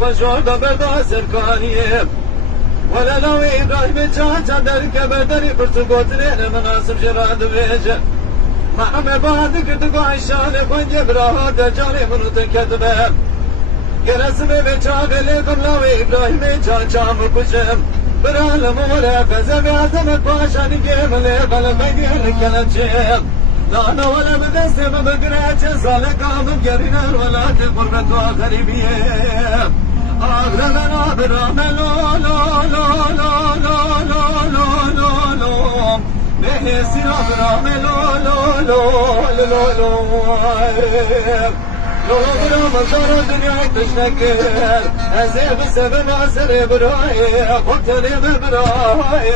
فشرب بردا سركانيه ولا لو إبراهيم جاء درك بدري برتقوتني مناسب جراد ويجه ما بعدك تقع عشان خد يبرا دجالي من تكذبه قرسمي بچاق لكم لو إبراهيم جاء مكشم برا لمولا فزم عزم باشان جيم لبل بيدي لكلم لا ولا بدسم بقرأت صالك عم جرينا ولا تقربت غريبيه أغرمنا براملو لو لو لو لو لو لو لو لو بهسي براملو لو لو لو لو لو برام زار الدنيا تشتكر أزيب السبب عسر براي قلت لي براي